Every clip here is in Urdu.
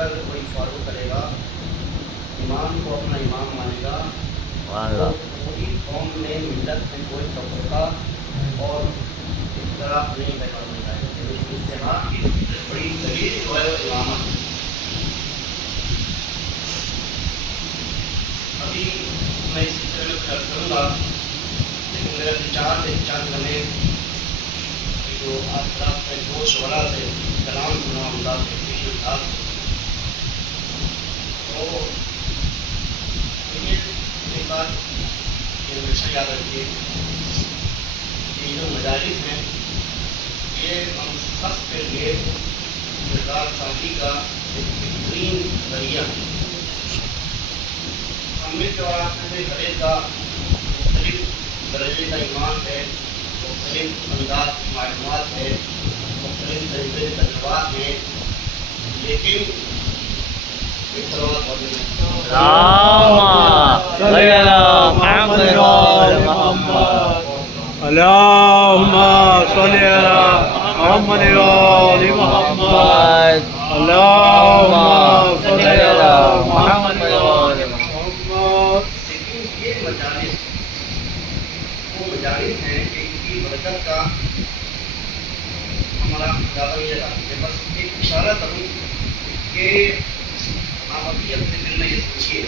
اگر کوئی فالو کرے گا، امام کو اپنا امام مانے گا، تو پوری قوم میں ملت میں کوئی تفرقہ اور اختلاف نہیں پیدا ہونے چاہیے. اتحاد کی بڑی دلیل جو ہے وہ امامت. ابھی میں اس سلسلے میں خرچ کروں گا، لیکن میرا چار گنے جو آج رات میں دو شعرا سے کلام سنا انداز سے کسی انداز سے، تو ایک بات یہ ہمیشہ یاد رکھیے کہ یہ جو مجالس ہیں یہ ہم سب کے لیے کردار سازی کا ایک بہترین ذریعہ ہے. ہم میں سے اور آپ میں ہر ایک کا مختلف درجے کا ایمان ہے، مختلف انداز کی معلومات ہے، مختلف طریقے کے تجربات ہیں، لیکن ایک سلوات پڑھ لیں. اللهم صل على محمد وآل محمد. اللهم صل على محمد وآل محمد. لیکن یہ مجالس وہ مجالس ہیں کہ ان کی برکت کا ہمارا اندازہ یہ رہا کہ بس ایک اشارہ کروں کہ آپ ابھی اپنے دل میں یہ سوچیے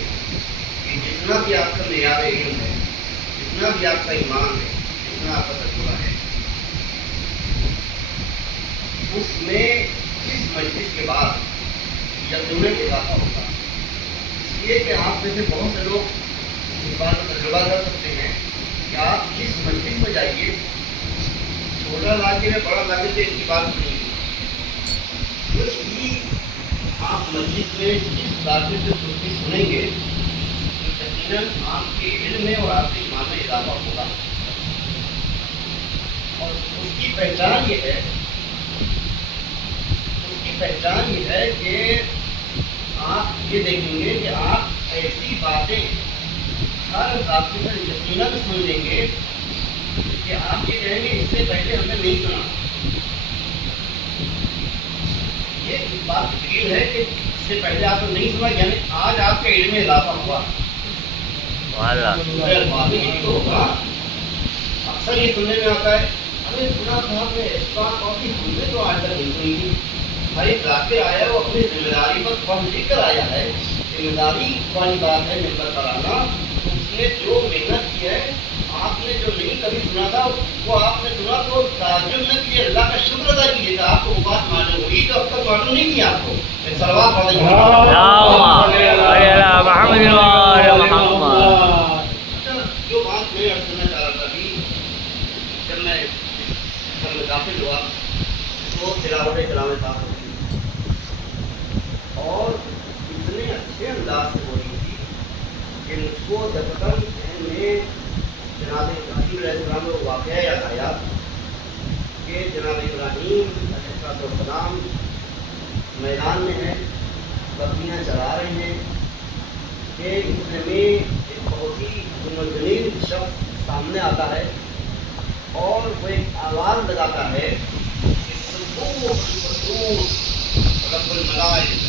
کہ جتنا بھی آپ کا معیار علم ہے، جتنا بھی آپ کا ایمان ہے، جتنا آپ کا تجربہ ہے، اس میں اس مجلس کے بعد یقیناً اضافہ ہوگا. اس لیے کہ آپ میں سے بہت سے لوگ اس بات کا تجربہ کر سکتے ہیں کہ آپ جس مجلس میں جائیے، چھوٹا لاکے میں بڑا لاکے سے اس کی بات نہیں ہے. کچھ بھی آپ مجلس میں جس لاکے سے سنتی سنیں گے تو یقیناً آپ کے علم میں اور آپ کے ایمان میں اضافہ ہوگا. اور اس کی پہچان یہ ہے کہ آپ یہ دیکھیں گے کہ آپ ایسی باتیں ہر ذاتی پر یقیناً سن لیں گے کہ آپ یہ کہیں گے اس سے پہلے ہم نے نہیں سنا. یہ بات دلیل ہے کہ اس سے پہلے آپ نے نہیں سنا، یعنی آج آپ کے علم میں اضافہ ہوا. تو ہوگا اکثر یہ سننے میں آتا ہے، ارے سنا صاحب نے اس بات اور بھی ہم نے تو آج تک نہیں سنی تھی. ہر ایک ذاکر آیا وہ اپنی ذمہ داری پر پڑھ لکھ کر آیا ہے. ذمہ داری والی بات ہے ممبر پر آنا. اس نے جو محنت کی ہے، آپ نے جو نہیں کبھی سنا تھا وہ آپ نے سنا تو تعجب نہ کیجیے، اللہ کا شکر ادا کیجیے کہ آپ کو وہ بات معلوم ہوئی جو اب تک معلوم نہیں تھی آپ کو. صلوات پڑھ لیں. جو بات میں عرض کرنا چاہ رہا تھا ابھی، جب میں گھر میں داخل ہوا تو تلاوت کلام پاک ہوتی اور اتنے اچھے انداز سے ہو رہی تھی کہ مجھ کو دفتر ذہن میں جناب ابراہیم علیہ السلام کا واقعہ یاد آیا کہ جناب ابراہیم علیہ السلام میدان میں ہیں، بکریاں چرا رہے ہیں کہ اتنے میں ایک بہت ہی جمیل شخص سامنے آتا ہے اور وہ ایک آواز لگاتا ہے کہ رب الملائکۃ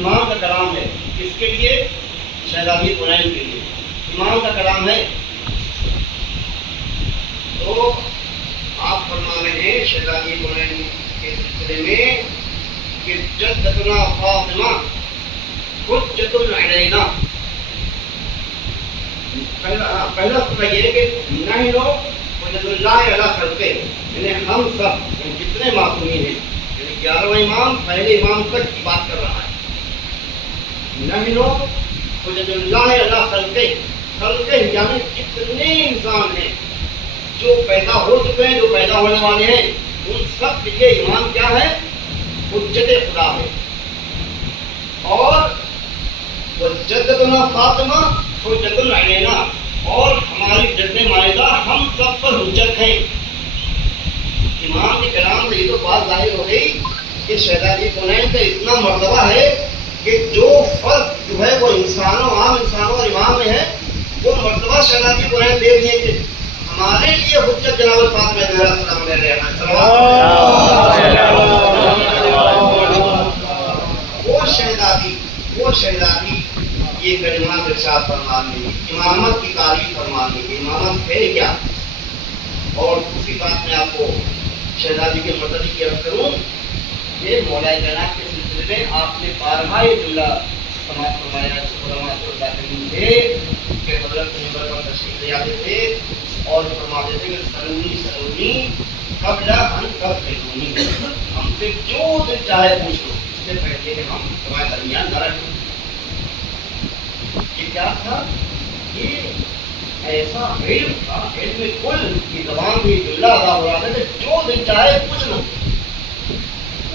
امام کا کلام ہے. کس کے لیے؟ شہزادی کونین کے لیے. امام کا کلام ہے. تو آپ فرما رہے ہیں شہزادی کونین کے سلسلے میں کہ جدتنا فاطمہ حجت علینا. پہلا سنا یہ کہ نہیں لو حجت اللہ علی خلقہ، یعنی ہم سب جتنے معصومین ہیں، یعنی 11واں امام پہلے امام تک کی بات کر رہا ہے. نہیں لو حجت اللہ علی خلقہ، خلقہ یعنی جتنے انسان ہیں جو پیدا ہو چکے ہیں، جو پیدا ہونے والے ہیں، ان سب کے لیے امام کیا ہے؟ حجت خدا ہے. اور جدتنا فاطمہ حجت علینا، اور ہماری جد مائدہ ہم سب پر حجت ہے. امام کے کلام سے یہ تو بات ظاہر ہو گئی کہ شہزادی کونین کا اتنا مرتبہ ہے کہ جو فرق جو ہے وہ انسانوں، عام انسانوں اور امام میں ہے، وہ مرتبہ شہزادی کونین دے دیے کہ ہمارے لیے حجت جناب فاطمہ زہرا سلام علیہ وہ شہزادی یہ کلمات ارشاد فرمانے، امامت کی تعریف فرمانے کی امامت ہے کیا. اور دوسری بات میں آپ کو شہزادی کے مرتبے کی عرض کروں کہ مولا کائنات کے سلسلے میں آپ نے بارہا یہ جملہ سماعت فرمایا تھے کہ حضرت منبر پر تشریف لے آتے تھے اور فرماتے تھے کہ سلونی قبل ان تسألونی، ہم سے جو دل چاہے پوچھ لو، اس سے پہلے کہ ہم تمہارے درمیان نہ رکھیں. یہ کیا تھا؟ یہ ایسا علم تھا، علم کل کی زبان بھی جملہ ادا ہو رہا تھا کہ جو دل چاہے پوچھ لو.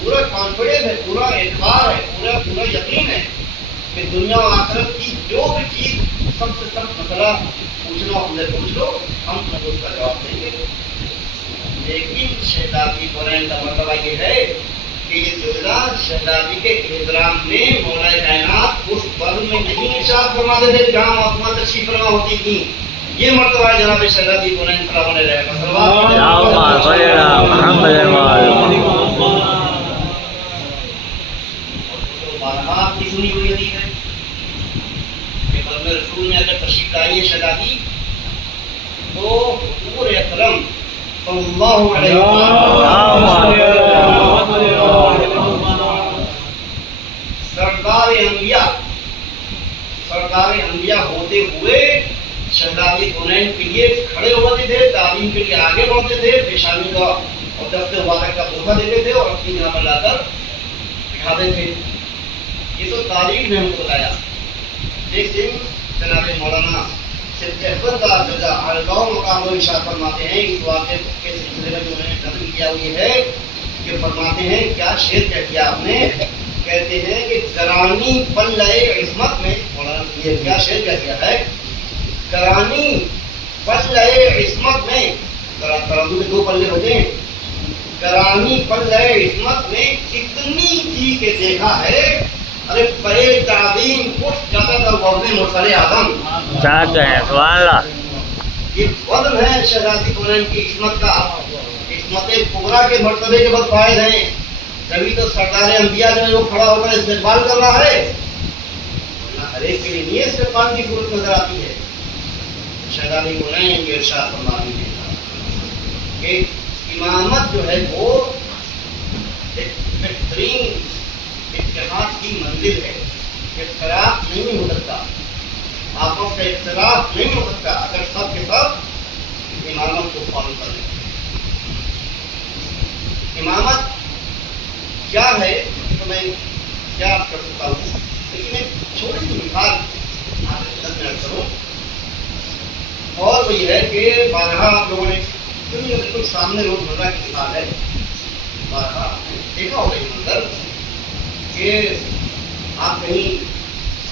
پورا کانفیڈنس ہے، پورا اعتبار ہے، پورا یقین ہے کہ دنیا و آخرت کی جو بھی چیز سب سے سخت مسئلہ پوچھنا ہم نے پوچھ لو، ہم تمہیں اس کا جواب دیں گے. لیکن شہزادی کونین کا مرتبہ یہ ہے کہ یہ جملہ شہزادی کے احترام میں مولا کائنات اس بر میں نہیں ارشاد فرماتے تھے جہاں محکمہ تشریف فرما ہوتی تھی. یہ مرتبہ ہے جناب شہزادی کونین سلام علیہ بارہا کی سنی ہوئی حدیث ہے کہ بر رسول میں اگر تشریف لائی ہے شہزادی تو حضور اکرم صلی اللہ علیہ سردار انبیاء ہوتے ہوئے شہزادی کونین کے لیے کھڑے ہوتے تھے، تعلیم کے لیے آگے بڑھتے تھے، پیشانی کا اور دفتے مبارک کا تحفہ دیتے تھے اور اپنی جگہ پر لا کر بٹھاتے تھے. یہ تو تاریخ نے ہم کو بتایا. ایک دن جناب مولانا صرف الگاؤں مقام کو ارشاد فرماتے ہیں اس واقعے کے سلسلے میں جو انہوں نے نقل کیا وہ یہ ہے کہ فرماتے ہیں کیا شعر کیا کیا آپ نے؟ کہتے ہیں کہ کرانی پلے عصمت میں، مولانا یہ کیا شعر کیا کیا ہے؟ کرانی پلے عصمت میں، ترازو کے دو پلے ہوتے ہیں، کرانی پلے عصمت میں اتنی تھی کہ دیکھا ہے، ارے پرے تعظیم اٹھ جاتا تھا وزن مرسل اعظم. سبحان اللہ. یہ وزن ہے شہزادی کونین کی عصمت کا. عصمت کبریٰ کے مرتبے کے بعد فائد ہیں، کبھی تو سردار انبیاء جو ہے وہ کھڑا ہو کر استقبال کر رہا ہے، ہر ایک کے لیے نہیں استقبال کی صورت نظر آتی ہے. شہزادی کونین کے ارشاد فرماتے ہیں کہ امامت جو ہے وہ ایک بہترین اتحاد کی منزل ہے. اختلاف نہیں ہو سکتا، آپس کا اختلاف نہیں ہو سکتا اگر سب کے سب امامت کو فالو کر لیں. امامت کیا ہے تو میں کیا کر سکتا ہوں، لیکن ایک چھوٹی سی مثال آپ کی خدمت میں کروں، اور وہ یہ ہے کہ بارہا آپ لوگوں نے بالکل سامنے روزمرہ کی مثال ہے. بارہا دیکھا ہوگا یہ منظر کہ آپ کہیں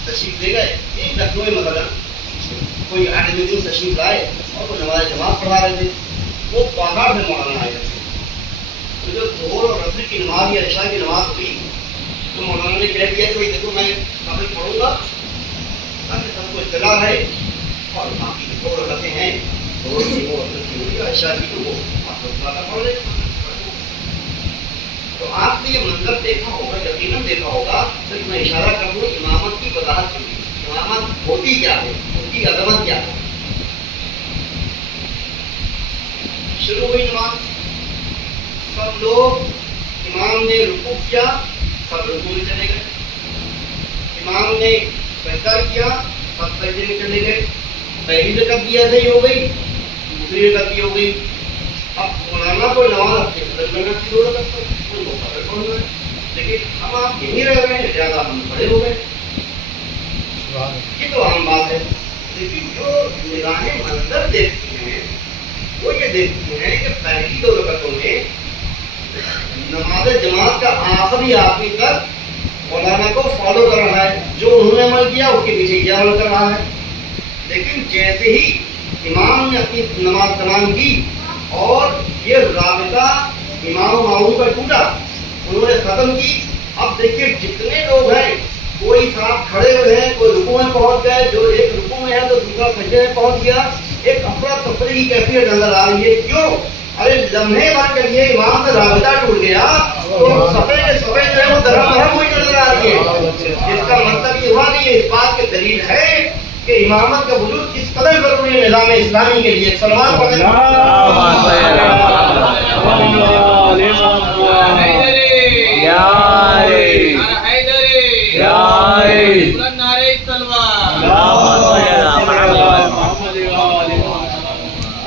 تشریف لے گئے، ایک لکھنؤ میں مثلا کوئی عالم تشریف لائے اور وہ نماز جماعت پڑھا رہے تھے، وہ باہر سے مولانا آئے تھے. تو جو ظہر اور عصر کی نماز یا عشاء کی نماز ہوئی تو مولانا نے کہہ دیا کہ بھائی دیکھو میں نفل پڑھوں گا تاکہ سب کو اطلاع رہے، اور باقی جو دو رکعتیں ہیں ظہر کی وہ عصر کی ہوئی عشاء کی تو وہ آپ کو پڑھ لیں. تو آپ نے یہ منظر دیکھا ہوگا، یقیناً دیکھا ہوگا، صرف میں اشارہ کر دوں امامت کی وضاحت کے لیے. امامت ہوتی کیا ہے، اس کی عظمت کیا ہے. شروع ہوئی نماز، سب لوگ، امام نے رکوع کیا، سب رکوع میں چلے گئے. امام نے سجدہ کیا، سب سجدے میں چلے گئے. پہلی رکعت بھی ایسے ہی ہو گئی، دوسری رکعت بھی ہو گئی. اب مولانا کو نماز اپنے قدر کرنے کی ضرورت ہے، کوئی مقرر کون ہے، لیکن ہم آپ یہیں رہ رہے ہیں، زیادہ ہم کھڑے ہو گئے. یہ تو عام بات ہے. لیکن جو نگاہیں منظر دیکھتی ہیں وہ یہ دیکھتی ہیں کہ پہلی دو رکعتوں میں نماز جماعت کا آخری تک مولانا کو فالو کر رہا ہے، جو انہوں نے عمل کیا اس کے پیچھے یہ عمل کر رہا ہے. لیکن جیسے ہی امام نے اپنی نماز تمام کی اور یہ رابطہ امام و معموم کا ٹوٹا، انہوں نے ختم کی. اب دیکھیے جتنے لوگ ہیں، کوئی صاحب کھڑے ہوئے ہیں، کوئی رکوع میں پہنچ گئے، جو ایک رکوع میں ہے تو دوسرا سجدے میں پہنچ گیا. ایک افراتفری کی کیفیت نظر آ رہی ہے. کیوں؟ ارے لمحے بھر کے لیے امام سے رابطہ ٹوٹ گیا تو صفے کے صفے جو ہے وہ درہم برہم ہوئی نظر آ رہی ہے. اس کا مطلب یہ ہوا کہ یہ اس بات کی دلیل ہے کہ امامت کا وجود کس قدر ضروری ہے نظام اسلامی کے لیے. سلمان پڑھیں.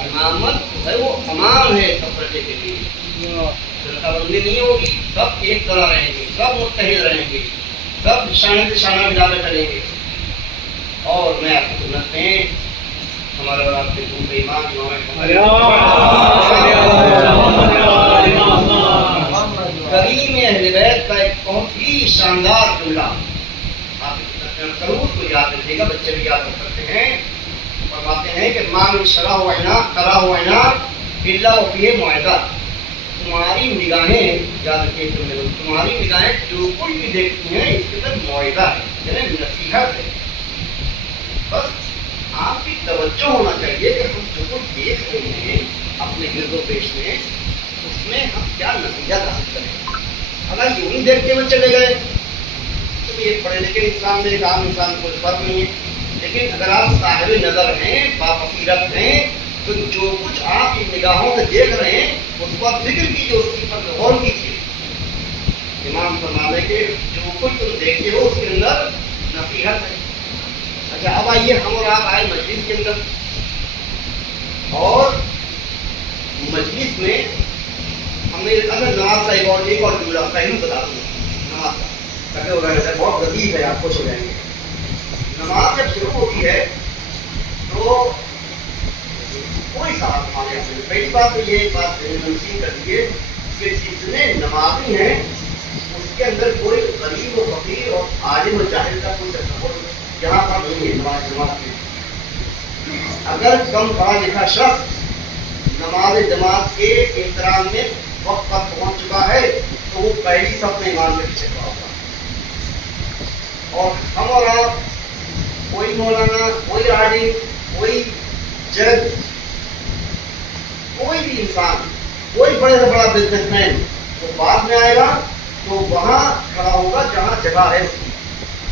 امامت ہے وہ امان ہے سفرے کے لیے. فرقہ بندی نہیں ہوگی، سب ایک طرح رہیں گے، سب متحد رہیں گے، سب شانے سے شانہ ملا کر چلیں گے. اور میں آپ کو سنتے ہیں ہمارے اور آپ کے دوسرے امام کریم اہل بیت کا ایک بہت ہی شاندار جملہ آپ ضرور کو یاد رکھیے گا، بچے بھی یاد رکھ سکتے ہیں. فرماتے ہیں کہ مان شرح و عناق کرا و عناق اللہ وفیہ معاہدہ. تمہاری نگاہیں یاد رکھیے، تمہاری نگاہیں جو کچھ بھی دیکھتی ہیں اس کے اندر معاہدہ ہے، یعنی نصیحت ہے. بس آپ کی توجہ ہونا چاہیے کہ ہم جو کچھ دیکھ رہے ہیں اپنے گرد و پیش میں، اس میں ہم کیا نتیجہ حاصل کریں. اگر یوں ہی دیکھتے ہوئے چلے گئے تو ایک پڑھے لکھے انسان میں ایک عام انسان کو کوئی فرق نہیں ہے. لیکن اگر آپ صاحب نظر ہیں، باصیرت ہیں، تو جو کچھ آپ ان نگاہوں سے دیکھ رہے ہیں اس پر فکر کیجیے، اس کی پر غور کیجیے. امام فرماتے کہ جو کچھ تم دیکھتے ہو اس کے اندر نصیحت ہے. اچھا اب آئیے ہم اور آپ آئے مجلس کے اندر، اور مجلس میں ہم نے اگر نماز کا ایک اور جملہ پہلو بتا دوں نماز کا، تاکہ وہ بہت لطیف ہے، آپ خوش ہو جائیں گے. نماز جب شروع ہوتی ہے تو کوئی صاحب مانے اپنے پہلی بات تو یہ بات منسوخ کر دیجیے کہ جتنے نمازی ہیں اس کے اندر کوئی غریب و فقیر اور عالم و جاہل کا کوئی تصور یہاں پر نہیں ہے. نماز میں اگر کم پڑھا لکھا شخص نماز جماعت کے احترام میں وقت پر پہنچ چکا ہے تو وہ پہلی صف میں امام کے پیچھے کھڑا ہوگا. اور ہم اور آپ، کوئی مولانا، کوئی عالم، کوئی جج، کوئی بھی انسان، کوئی بڑے سے بڑا بزنس مین، وہ بعد میں آئے گا تو وہاں کھڑا ہوگا جہاں جگہ ہے اس کی.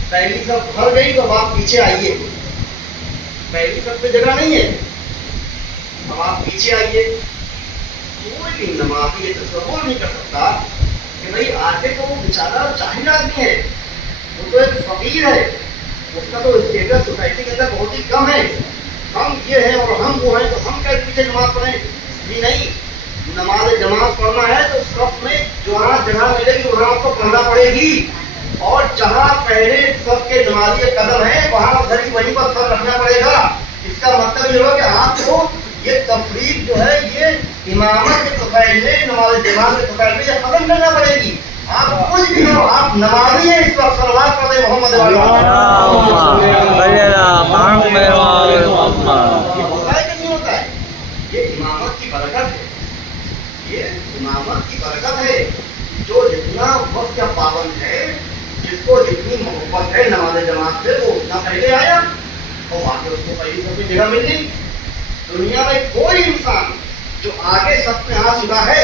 پہلی صف بھر گئی تو آپ پیچھے آئیے، پہلی صف پہ جگہ نہیں ہے، اب آپ پیچھے آئیے. کوئی بھی نمازی یہ تصور نہیں کر سکتا کہ بھائی آگے تو وہ بیچارہ جاہل آدمی ہے، وہ تو ایک فقیر ہے، اس کا تو اسٹیٹس سوسائٹی کے اندر بہت ہی کم ہے، ہم یہ ہیں اور ہم وہ ہیں تو ہم کیسے پیچھے نماز پڑھیں. جی نہیں، نماز جماعت پڑھنا ہے تو صف میں جہاں جگہ ملے گی وہاں آپ کو پڑھنا پڑے گی، اور جہاں پہلے صف کے نمازی قدم ہے وہاں ادھر ہی وہیں پر سر رکھنا پڑے گا. اس کا مطلب یہ ہوا کہ آپ کو یہ تفریق جو ہے یہ امامت کے طفیل میں، نماز جماعت کے طفیل میں یہ ختم کرنا پڑے گی. آپ کچھ بھی ہو، آپ نمازی ہیں، اس وقت صلوات پڑھیں محمد یہ ہوتا ہے کہ نہیں ہوتا ہے؟ یہ امامت کی برکت ہے، یہ امامت کی برکت ہے. جو جتنا وقت کا پابند ہے، جس کو جتنی محبت ہے نماز جماعت سے، وہ اتنا پہلے آیا اور آگے اس کو پہلی سب کی جگہ مل گئی. دنیا میں کوئی انسان جو آگے سب میں آ چکا ہے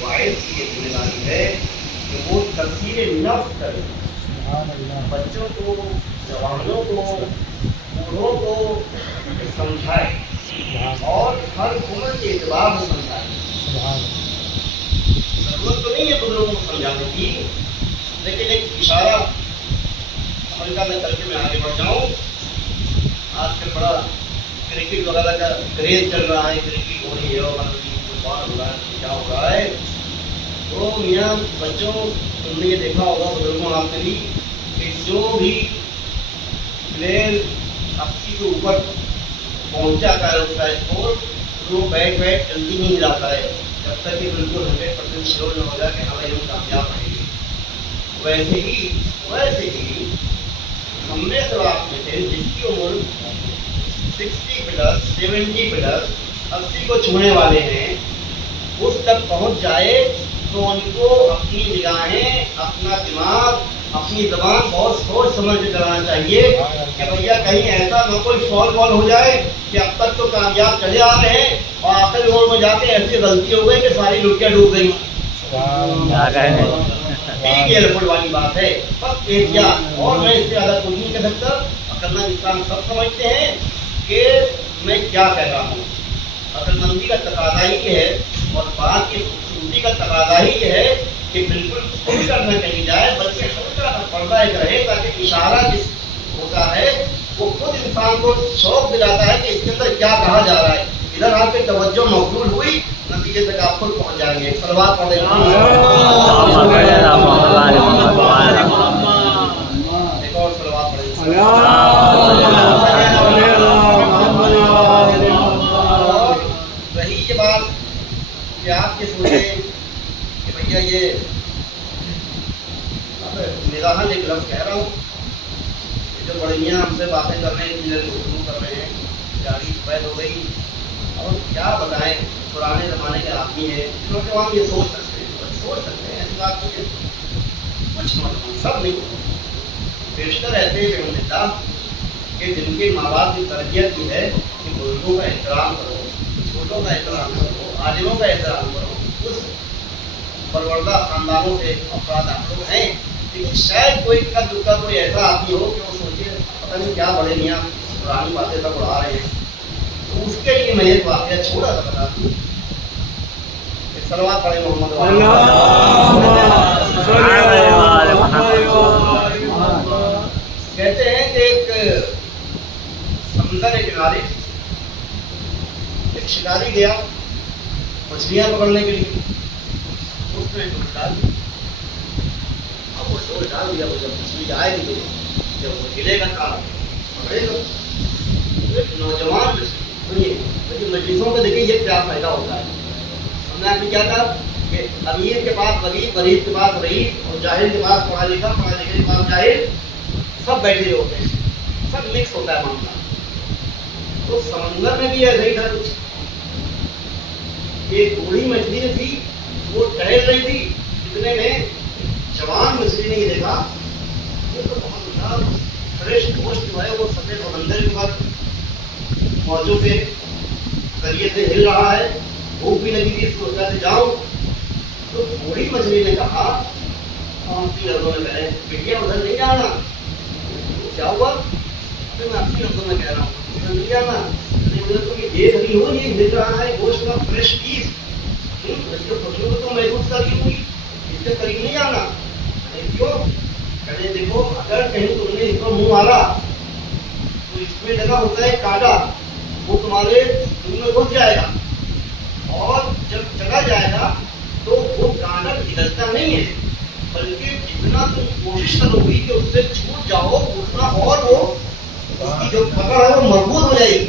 وائز کی یہ ذمہ داری ہے کہ وہ تفصیل نفس کرے، بچوں کو، جوانوں کو، بوڑھوں کو سمجھائے اور ہر عمر کے اعتبار سے سمجھائے۔ ضرورت تو نہیں ہے بزرگوں کو سمجھانے کی، لیکن ایک اشارہ ہلکا میں کر کے میں آگے بڑھ جاؤں۔ آج کل بڑا کرکٹ وغیرہ کا کریز چل رہا ہے، کرکٹ ہو رہی ہے اور فٹبال ہو رہا ہے، کیا ہو رہا ہے، تو میاں بچوں تم نے یہ دیکھا ہوگا، بزرگوں آپ نے بھی، کہ جو بھی پلیئر 80 کے اوپر پہنچ جاتا ہے اس کا اسکور، تو وہ بیٹ جلدی نہیں جاتا ہے جب تک کہ بالکل 100% شیور نہ ہو جائے کہ ہمیں ہم کامیاب رہیں گے۔ ویسے ہی ہم نے سب آپ میں سے جس کی عمر 60 پلس 70 پلس 80 کو چھونے والے ہیں، اس تک پہنچ جائے تو ان کو اپنی نگاہیں، اپنا دماغ، اپنی زبان بہت سوچ سمجھ کے چلانا چاہیے کہ بھیا کہیں ایسا نہ کوئی فال ہو جائے کہ اب تک تو کامیاب چلے آ رہے ہیں اور آخری اوور میں جا کے ایسی غلطی ہو گئی کہ ساری لڑکیاں ڈوب گئی۔ ٹھیک ہے، رفڑ والی بات ہے، بس احتیاط، اور میں اس سے زیادہ کچھ نہیں کہہ سکتا۔ عقل مند انسان سب سمجھتے ہیں کہ میں کیا کہہ رہا ہوں۔ عقل مندی کا تقاضا ہی ہے اور بات کی خوبصورتی کا تقاضا ہی یہ ہے کہ بالکل کھل کر نہ کہی جائے، بلکہ ہلکا سا پردہ ایک رہے، تاکہ اشارہ جس ہوتا ہے وہ خود انسان کو شوق دلاتا ہے کہ اس کے اندر کیا کہا جا رہا ہے۔ ادھر آپ کی توجہ مقبول ہوئی، نتیجے تک آپ خود پہنچ جائیں گے۔ صلوات پڑھیں۔ ایک اور صلوات پڑھیں۔ اور رہی یہ بات کہ آپ یہ سوچیں کہ بھیا یہ نگاہن ایک لفظ کہہ رہا ہوں، جو بڑے میاں ہم سے باتیں کر رہے ہیں، گفتگو کر رہے ہیں، جاری پید ہو گئی، اور کیا بتائیں، پرانے زمانے کے آدمی ہیں، نوجوان یہ سوچ سکتے ہیں، ایسی بات نہیں ہے، کچھ نوجوان، سب نہیں، بیشتر ایسے بےحمدہ کہ جن کے ماں باپ کی تربیت کی ہے کہ بزرگوں کا احترام کرو، چھوٹوں کا احترام کرو، عالموں کا احترام کرو، اس پروردہ خاندانوں سے افراد آپ لوگ ہیں، لیکن شاید کوئی کا دکھا کوئی ایسا آدمی ہو کہ وہ سوچے پتہ نہیں کیا بڑے میاں پرانی باتیں تک اڑا رہے ہیں، تو اس کے لیے میں ایک واقعہ چھوڑا تھا بتا دوں۔ ایک صلوات پڑھے محمد کہتے ہیں کہ ایک سمندر کے کنارے ایک شکاری گیا مچھلیاں پکڑنے کے لیے، اس نے ڈال دی، اب وہ ڈول ڈال دیا، وہ جب مچھلی آئے گی جب وہ ہلے گا کام پکڑے گا، ایک نوجوان سنیے مجلسوں کو دیکھیے یہ کیا فائدہ ہوتا ہے۔ ہم نے آپ نے کیا کہا کہ امیر کے پاس غریب، غریب کے پاس رئیس، اور جاہل کے پاس پڑھا لکھا، پڑھا لکھے کے پاس جاہل، سب بیٹھے ہوتے ہیں، سب مکس ہوتا ہے معاملہ۔ تو سمندر میں بھی ایسا ہی تھا کچھ، ایک بوڑھی مچھلی تھی، وہ ٹہل رہی تھی، اتنے میں جوان مچھلی نے یہ دیکھا یہ تو بہت فریش گوشت جو ہے وہ سفید سمندر کے اوپر موجود پہ ذریعے سے ہل رہا ہے، بھوک بھی لگی تھی، سوچا کہ جاؤ، تو بوڑھی مچھلی نے کہا اپنی لفظوں میں کہہ رہے ہیں بیٹیا ادھر نہیں جانا۔ کیا ہوا؟ میں اپنی لفظوں میں کہہ رہا ہوں ادھر نہیں جانا، تم یہ دیکھ رہی ہو یہ مل رہا ہے گوشت کا فریش پیس، اس کے خوشبو کو تو محسوس کر رہی ہوئی، اس کے قریب نہیں جانا۔ کیوں؟ کہنے دیکھو اگر کہیں تم نے اس کو منہ مارا تو اس میں لگا ہوتا ہے کانٹا، وہ تمہارے منہ میں گھس جائے گا، اور جب چلا جائے گا تو وہ کانٹا نکلتا نہیں ہے، بلکہ جتنا تم کوشش کرو گی کہ اس سے چھوٹ جاؤ اتنا اور وہ اس کی جو پکڑ ہے وہ مضبوط ہو جائے گی۔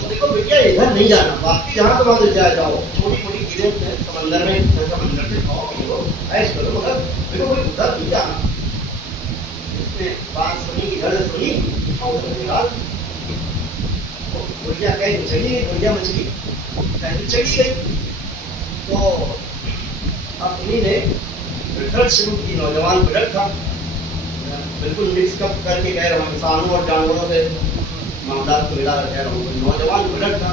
تو دیکھو بیٹیا ادھر نہیں جانا، باقی جہاں تمہاں دل جائے جاؤ، چھوٹی چھوٹی چیزیں سمندر میں سمندر سے کھاؤ پیو ایش کرو، مگر دیکھو ادھر نہیں جانا۔ اس نے بات سنی، ادھر سے سنی اور ادھر نکال گڑیا کہیں چلی گئی، گڑیا مچھلی کہیں چلی گئی۔ تو اب انہیں نے ریسرچ شروع کی، نوجوان بلڈ تھا، بالکل مکس کپ کر کے کہہ رہا ہوں، انسانوں اور جانوروں سے معاملات کو ملا کر کہہ رہا ہوں، نوجوان بلڈ تھا،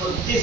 32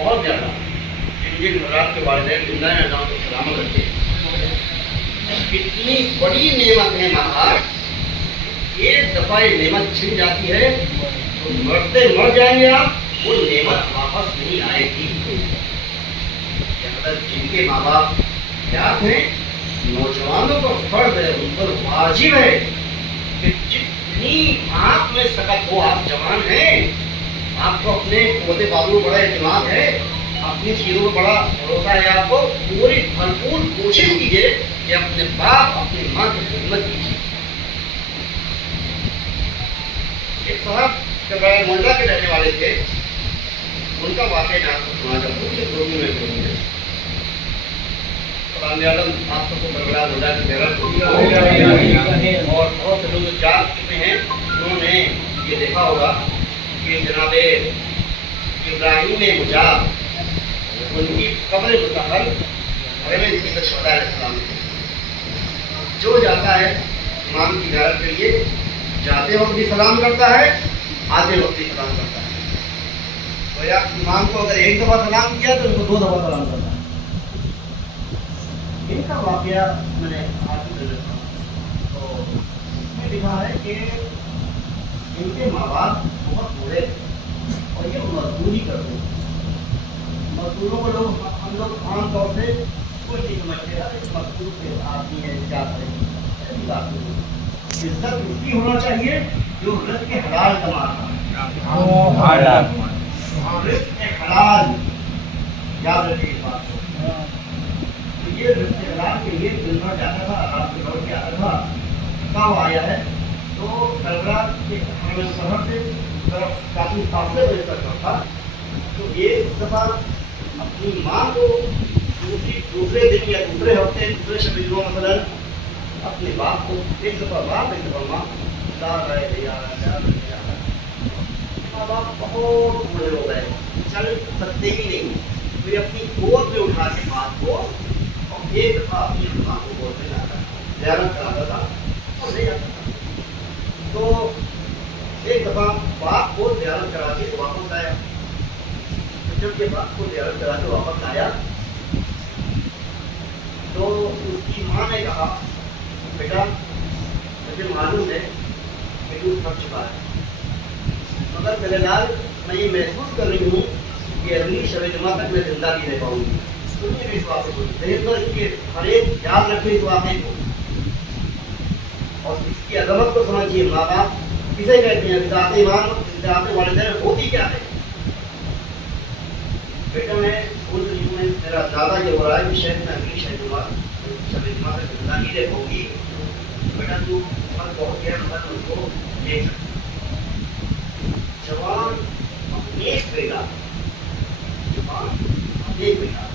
بہت زیادہ جن حضرات کے والدین زندہ ہیں اللہ کو سلامت رکھے. کتنی بڑی نعمت ہے ماں باپ. ایک دفعہ یہ نعمت چھن جاتی ہے تو مرتے مر جائیں گے آپ, وہ نعمت واپس نہیں آئے گی. جن کے ماں باپ حیات ہیں, نوجوانوں کو فرض ہے, ان پر واجب ہے کہ جتنی آپ میں سکت ہو, آپ جوان ہیں, آپ کو اپنے قوت بازو بڑا اعتماد ہے, اپنی چیزوں میں بڑا بھروسہ ہے, آپ کو پوری بھرپور کوشش کیجیے کہ اپنے باپ اپنی ماں کی خدمت کیجیے. ایک صاحب کبیر منڈا کے رہنے والے تھے, ان کا واقعہ آپ کو سنا چاہتا ہوں کہ دو دن میں کروں گے. عالم آپ سب کو کربلا منڈا کی زیارت ہوتی ہے اور بہت سے لوگ جا چکے ہیں, انہوں نے یہ دیکھا ہوگا کہ جناب ابراہیم مجاب ان کی قبر متحر حرم شہداء علیہ السلام ہے. جو جاتا ہے امام کی زیارت کے لیے, جاتے وقت بھی سلام کرتا ہے, آتے وقت بھی سلام کرتا ہے. تو یا امام کو اگر ایک دفعہ سلام کیا تو ان کو 2 دفعہ سلام کرتا ہے. ان کا واقعہ میں نے حاصل کر رکھا. تو اس میں لکھا ہے کہ ان کے ماں باپ بہت بوڑھے اور یہ مزدوری کرتے ہیں. مزدوروں کو ہم لوگ عام طور سے کوئی نہیں سمجھتے, مزدور کے آدمی ہے کیا کریں, ایسی بات نہیں. عزت اس کی ہونا چاہیے جو رزق کے حلال کماتا ہے. رزق حلال یاد رکھیے اس بات کو. تو یہ رزق حلال کے لیے دن بھر جاتا تھا, رات کو لوٹ کے آتا تھا. کب آیا ہے تو کربلا کے حرم شہر سے کافی فاصلے پر کرتا تھا. تو ایک دفعہ اپنی ماں کو دوسرے دن یا دوسرے ہفتے دوسرے شب جمعہ مثلا اپنے باپ کو ایک دفعہ باپ ایک دفعہ ماں لا رہے تھے. ماں باپ بہت بوڑھے ہو گئے, چل سکتے ہی نہیں. تو یہ اپنی گود میں اٹھا کے باپ کو اور ایک دفعہ اپنی ماں کو گود میں لاتا زیارت کراتا تھا اور لے جاتا تھا. تو ایک دفعہ باپ کو زیارت کرا کے واپس آیا. جب یہ باپ کو زیارت کرا کے واپس آیا تو اس کی ماں نے کہا, بیٹا مجھے معلوم ہے کہ تو تھک چکا ہے, مگر میرے لال میں یہ محسوس کر رہی ہوں کہ اگلی شب جمعہ تک میں زندہ نہیں رہ پاؤں گی. سنیے بھی اس واقعے کو, دیر کر کہ ہر ایک یاد رکھے اس واقعے کو اور اس کی عظمت کو سمجھیے. ماں باپ کسے کہتے ہیں, ذات ایمان ذات والدین ہوتی کیا ہے. بیٹا میں سوچ رہی ہوں, میرا دادا یہ ہو رہا ہے کہ شہر میں اگلی شب جمعہ تک زندہ نہیں رہ پاؤں گی. بیٹا تو عمر بہت گیا, مگر ان کو دیکھ سکتا. جوان ایک بیٹا, جوان ایک بیٹا,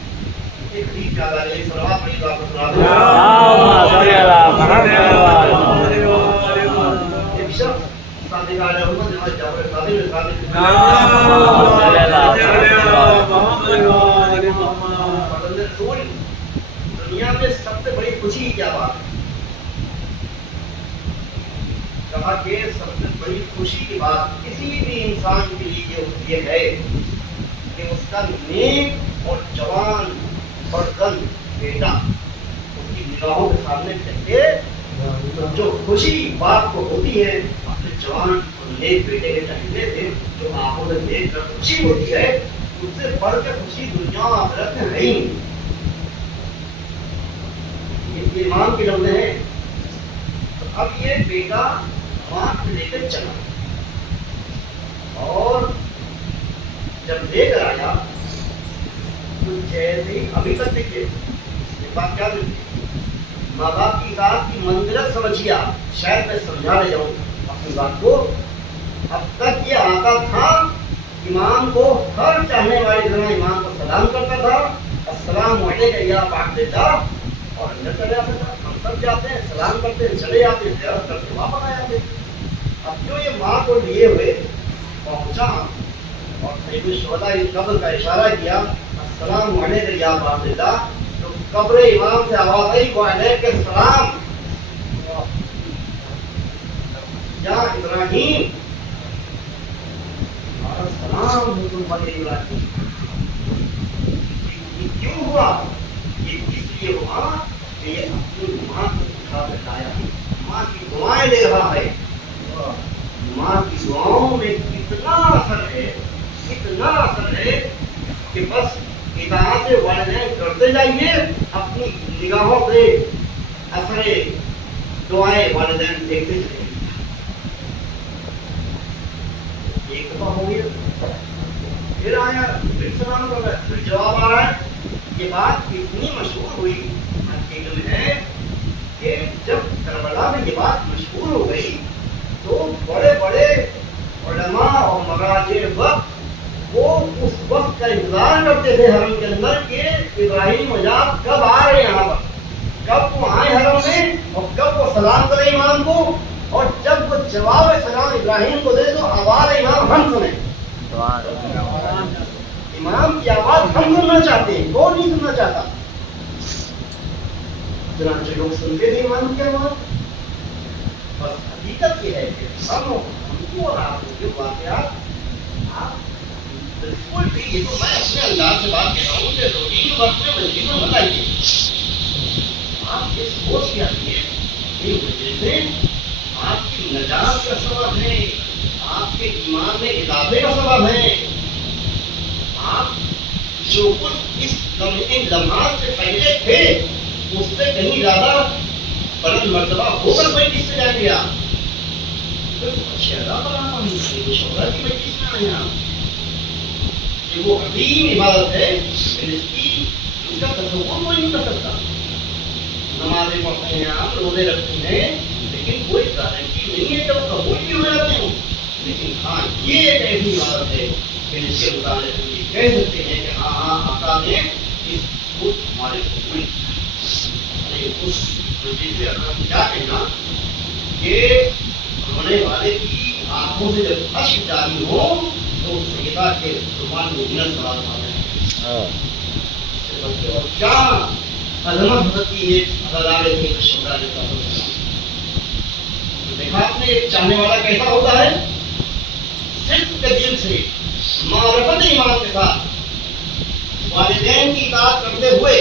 ایک حدیث یاد آ رہی ہے, سلوات پڑھی تو آپ کو سنا دوں. ایک شخص صادق علیہ محمد جناب جعفر صادق دنیا میں سب سے بڑی خوشی کیا بات ہے. کہا کہ سب سے بڑی خوشی کی بات کسی بھی انسان کے لیے یہ ہے کہ اس کا نیک اور جوان فرزند بیٹا اس کی نگاہوں کے سامنے چلے. جو خوشی باپ کو ہوتی ہے اپنے جوان اور نیک بیٹے کے چہرے سے جو آنکھوں میں دیکھ کر خوشی ہوتی ہے, اس سے بڑھ کر خوشی دنیا اور آخرت میں نہیں. یہ ایمان کے لفظ ہیں. اب یہ بیٹا ماں کو لے کر چلا اور جب لے کر آیا تو جیسے ابھی تک دیکھیے یہ بات کیا ملتی ہے, ماں باپ کی ذات کی منزلت سمجھیے آپ. شاید میں سمجھا لے جاؤں اپنی بات کو. اب تک یہ آتا تھا امام کو, ہر چاہنے والی طرح امام کو سلام کرتا تھا, السلام علیکم یا پاک بیٹا, اور اندر چلے آتا تھا. ہم سب جاتے ہیں, سلام کرتے ہیں, چلے جاتے ہیں, زیارت کرتے ہیں, واپس آ جاتے ہیں. اب جو یہ ماں کو لیے ہوئے پہنچا اور طیب الشہداء قبر کا اشارہ کیا, السلام علیکم یا پاک بیٹا, تو قبر امام سے آواز آئی وعلیکم السلام یا ابراہیم, ہمارا سلام ہے تم پر ابراہیم. کیوں ہوا؟ یہ اس لیے ہوا کہ یہ اپنی ماں کو اٹھا کر لایا، ماں کی دعائیں لے رہا ہے. ماں کی دعاؤں میں اتنا اثر ہے، اتنا اثر ہے کہ بس اطاعت والدین کرتے جائیے، اپنی نگاہوں سے اثر دعائیں والدین دیکھتے چلے. ایک دفعہ ہو گیا، پھر آیا، پھر سلام کر رہا ہے، پھر جواب آ رہا ہے. یہ بات اتنی مشہور ہوئی حقیقت میں ہے کہ جب کربلا میں یہ بات مشہور ہو گئی تو بڑے بڑے علماء اور مراجع وقت وہ اس وقت کا انتظار کرتے تھے حرم کے اندر کہ ابراہیم حجاز کب آ رہے ہیں یہاں پر، کب وہ آئے حرم میں اور کب وہ سلام کرے امام کو، اور جب وہ جواب سلام ابراہیم کو دے تو آواز امام ہم سنیں. امام کی آواز ہم سننا چاہتے ہیں، کون نہیں سننا چاہتا. چنانچہ لوگ سنتے تھے امام کی آواز. بس حقیقت یہ ہے کہ ہم کو اور آپ کے واقعات آپ بالکل بھی، یہ تو میں اپنے انداز سے بات کہہ رہا ہوں کہ روٹین وقت میں مسجد میں مت آئیے. آپ یہ سوچ کے آئیے ان وجہ سے آپ کی نجات کا سبب ہے، آپ کے ایمان میں اضافے کا سبب ہے. آپ جو کچھ اس ان لمحات سے پہلے تھے اس سے کہیں زیادہ بلند مرتبہ ہو کر کوئی کس سے جائیں گے. آپ شہدا پر آپ شہدا کی مجلس میں آئے آپ. یہ وہ عظیم عبادت ہے اس کا تصور کوئی نہیں کر سکتا. نمازیں پڑھتے ہیں آپ، روزے رکھتے ہیں، لیکن کوئی گارنٹی نہیں ہے کہ وہ قبول بھی ہو جاتے ہیں. لیکن ہاں یہ ایک ایسی عبادت ہے کہ جس کے مطابق ہم یہ کہہ سکتے ہیں کہ ہاں ہاں آقا نے اس کو ہمارے قبول کیا. اس وجہ سے اگر ہم کیا کہنا کہ رونے والے کی آنکھوں سے جب اشک جاری ہو تو سیدہ کے زبان کو جنت سوال پاتے ہیں. اور کیا عظمت ہوتی ہے ہزارے کے شہدا کے ساتھ. دیکھا آپ نے ایک چاہنے والا کیسا ہوتا ہے؟ صرف کے دل سے معرفت ایمان کے ساتھ والدین کی اطاعت کرتے ہوئے،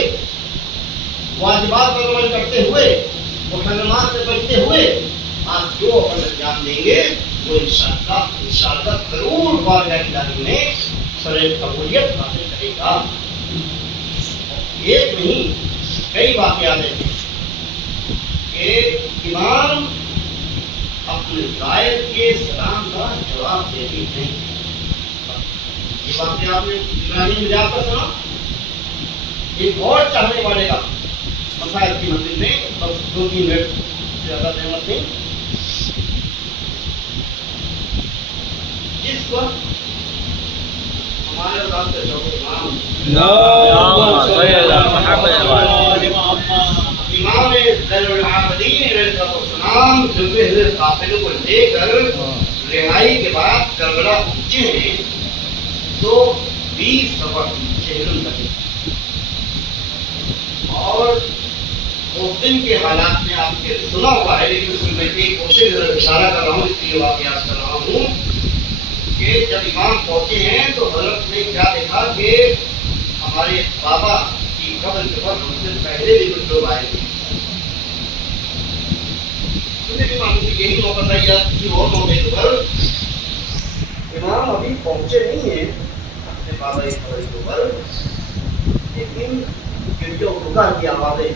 واجبات پر عمل کرتے ہوئے، محرمات سے بچتے ہوئے آپ جو عمل انجام دیں گے وہ انشاءاللہ ضرور بارگاہ الہی میں شرح قبولیت حاصل کرے گا. ایک نہیں کئی واقعات ہیں کہ امام اپنے زائر کے سلام کا جواب دیتے ہیں. یہ واقعہ آپ نے ابراہیم حجاز کا سنا. ایک اور چاہنے والے کا مسائل کی منزل میں بس 2-3 منٹ سے زیادہ نعمت نہیں. جس وقت ہمارے رات کے چوتھے امام زین العابدین علیہ السلام جھکے ہوئے قافلے کو لے کر رہائی کے بعد کربلا پہنچے ہیں تو 20 سفر شہروں لگے. اور اس دن کے حالات میں آپ کے سنا ہوا ہے، لیکن اس میں میں ایک کوشش اشارہ کر رہا ہوں، اس لیے واقعات کر رہا ہوں کہ جب امام پہنچے ہیں تو حضرت نے کیا دیکھا کہ ہمارے بابا کی قبر کے پر ہم سے پہلے بھی کچھ لوگ آئے تھے. یہی موقع تھا یا کسی اور موقع پر امام ابھی پہنچے نہیں ہیں اپنے بابا کی قبر کے اوپر، لیکن گرجوں پکار کی آوازیں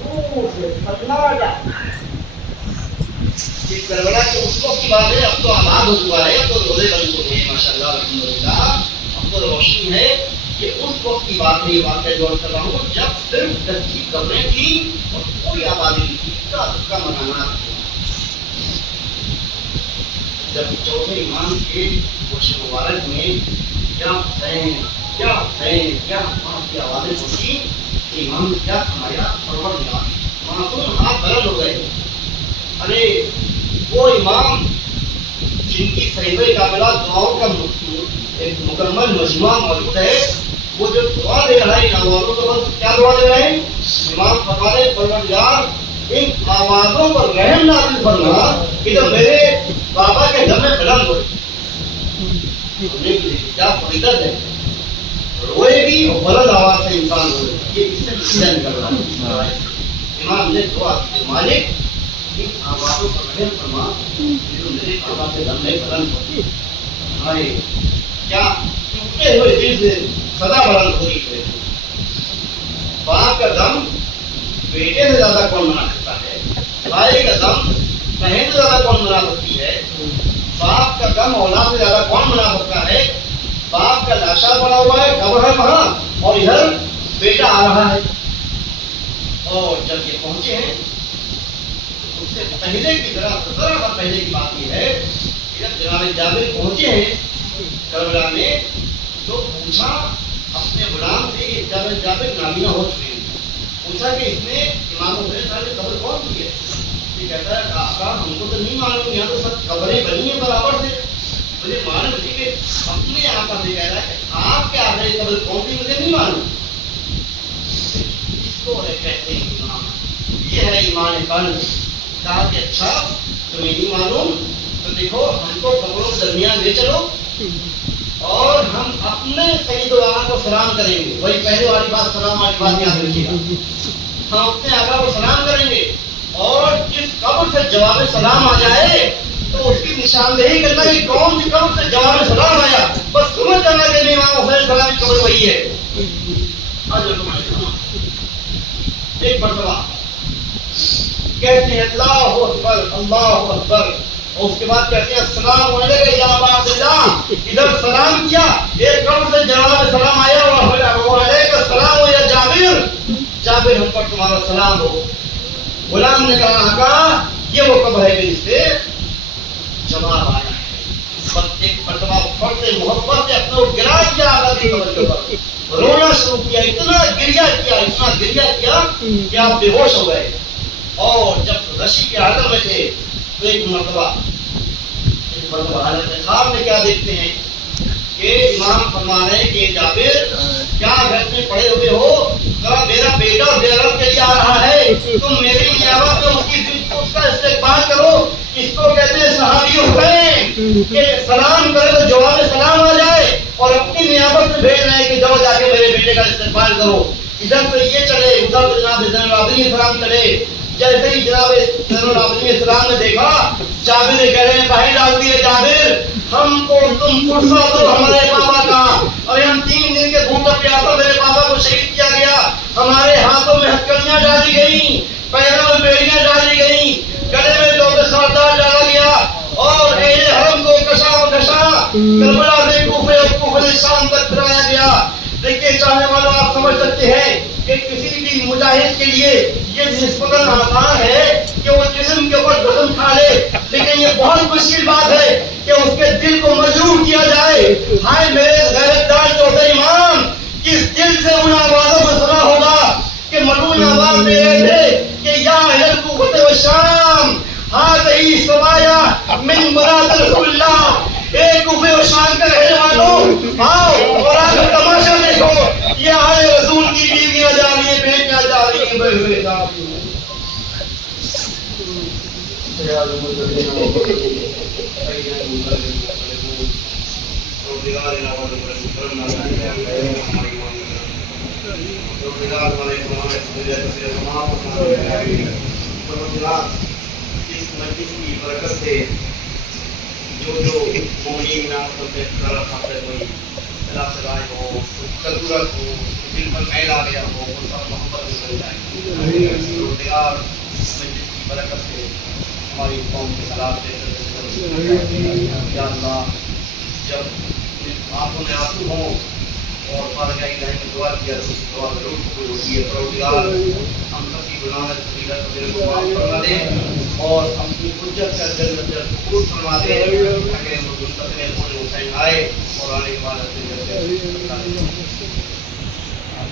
دور سے سناٹا. یہ کربلا کے اس وقت کی بات ہے، اب تو آباد ہو چکا ہے، اب تو روزے بند ہو گئے ماشاء اللہ الحمدللہ، اب تو روشنی ہے. کہ اس وقت کی بات ہے، یہ واقعہ جو کر رہا ہوں جب صرف کچی قبریں تھیں اور کوئی آبادی نہیں تھی. کا مکانات جب چوتھے امام کے خوش مبارک میں کیا حسین کیا حسین کیا عباس کی آوازیں پہنچی، امام نے کیا فرمایا، پروردگار معصوم ہاتھ بلند ہو گئے. ارے وہ امام جن کی صحیفہ کاملہ دعاؤں کا ایک مکمل مجموعہ موجود ہے، وہ جو دعا دے رہا ہے ان آوازوں کو، کیا دعا دے رہے ہیں؟ امام فرما رہے پروردگار ان آوازوں پر رحم نازل فرما کہ جو میرے بابا کے گھر میں بلند ہوئے. کیا فضیلت ہے، روئے بھی اور بلند آواز سے انسان روئے، یہ اس سے نتیجہ نکل رہا ہے۔ امام نے دعا کی، مالک ان آوازوں پر رحم فرما جو میرے آقا کے دم میں بلند ہوتی ہے، کیا ٹوٹے ہوئے دل سے سدا بلند ہو رہی ہے۔ باپ کا دم بیٹے سے زیادہ کون منا سکتا ہے؟ بھائی کا دم بہن سے زیادہ کون منا سکتی ہے؟ باپ کا دم اولاد سے زیادہ کون منا سکتا ہے؟ باپ کا لاشا پڑا ہوا ہے، قبر ہے وہاں، اور ادھر بیٹا آ رہا ہے۔ اور جب یہ پہنچے ہیں اس سے پہلے کی ذرا پہلے کی بات یہ ہے کہ جب جناب جابر پہنچے ہیں کربلا میں تو پوچھا اپنے غلام سے، کہ جابر نابینا ہو چکے ہیں، پوچھا کہ اس نے امام حسین صاحب کی قبر کون سی ہے؟ یہ کہتا ہے آقا ہم کو تو نہیں معلوم، یہاں تو سب قبریں بنی ہیں برابر سے، مجھے معلوم نہیں کہ اپنے آقا سے کہہ رہا ہے کہ آپ کے آقا کی قبر کون سی مجھے نہیں معلوم۔ اس کو کہتے ہیں ایمان، یہ ہے ایمان قلب۔ کہا کہ اچھا تمہیں نہیں معلوم تو دیکھو ہم کو قبروں کے درمیان لے چلو اور ہم اپنے سید العالم کو سلام کریں گے۔ وہی پہلے والی بات، سلام والی بات یاد رکھیے گا۔ ہم اپنے آقا کو سلام کریں گے اور جس قبر سے جواب سلام آ جائے تو اس کی نشاندہی کرنا کہ کون سی قبر سے جواب سلام آیا، بس سمجھ جانا کہ امام حسین سلام کی قبر وہی ہے۔ ایک مرتبہ کہتے ہیں اللہ اکبر اللہ اکبر، اور اس کے بعد کہتے ہیں السلام علیکم یا ابا عبداللہ، ادھر سلام کیا، ایک قبر سے جواب سلام آیا، وعلیکم السلام یا جابر، جابر ہم پر تمہارا سلام ہو۔ غلام نے کہا آقا یہ وہ قبر ہے کہ جس سے جواب آیا ہے۔ بس ایک مرتبہ فرد سے محبت سے اپنا گرا کیا آقا کی قبر کے اوپر، رونا شروع کیا، اتنا گریا کیا کہ آپ بے ہوش ہو گئے۔ اور جب رشی کے عالم میں تھے تو ایک مرتبہ حالت خواب میں کیا دیکھتے ہیں کہ امام فرما رہے ہیں کہ جابر کیا گھر میں پڑے ہوئے ہو، ذرا میرا بیٹا زیارت کے لیے آ رہا ہے، تم میری نیابت میں اس کا استقبال کرو۔ اس کو کہتے ہیں صحابی حسین کہ سلام کرے تو جواب سلام آ جائے، اور اپنی نیابت میں بھیج رہے ہیں کہ جاؤ جا کے میرے بیٹے کا استقبال کرو۔ ادھر سے یہ چلے، ادھر سے جناب زین العابدین السلام چلے۔ جیسے ہی جناب زین العابدین السلام نے دیکھا جابر نے کہہ رہے ہیں باہر ڈال دیے جابر، ہم کو تم فرصت دو ہمارے بابا کا، اور ہم 3 دن کے بھوکا پیاسا میرے بابا کو شہید کیا گیا، ہمارے ہاتھوں میں ہتھکڑیاں ڈالی گئیں، پیروں میں بیڑیاں ڈالی گئیں، گلے میں دو سردار ڈالا گیا، اور اہل حرم کو کشا و کشا کربلا سے کوفے اور کوفہ سے شام تک پھرایا گیا۔ دیکھیے چاہنے والوں آپ سمجھ سکتے ہیں کہ کسی بھی مجاہد کے لیے یہ نسبتاً آسان ہے کہ وہ جسم کے اوپر زخم کھا لے، لیکن یہ بہت مشکل بات ہے کہ اس کے دل کو مجروح کیا جائے۔ ہائے میرے غیرتدار چوتھے امام، کس دل سے ان آوازوں کو سنا ہوگا کہ ملعون آواز دے رہے تھے کہ یا اہل الکوفہ والشام ہذہ سوایا من مراد رسول اللہ، اے کوفہ و شام کے رہنے والوں آؤ اور آ کر تماشا دیکھو، یہ آل رسول کی بیویاں جا رہی ہیں، بیٹیاں جا رہی ہیں، بہویں جا رہی ہیں۔ اس مجلس کی برکت سے جو مومنین نعمتوں سے حاصل ہوئی، اللہ سے رائے ہو، ضرورت ہو، دل پر میل آ گیا ہو، وہ سب محبت میں بن جائے۔ روزگار مجلس کی برکت سے ہماری قوم کے خلاف یا اللہ جب آنکھوں میں آنسو ہوں اور بارگاہ الہی میں دعا کیا تو اس دعا ضرور قبول ہوتی ہے۔ پروردگار ہم سب کی گناہ میرے کو معاف فرما دے اور اپنی حجت کا جلد قبول فرما دے تاکہ ہم لوگ حسین آئے اور آنے کے بعد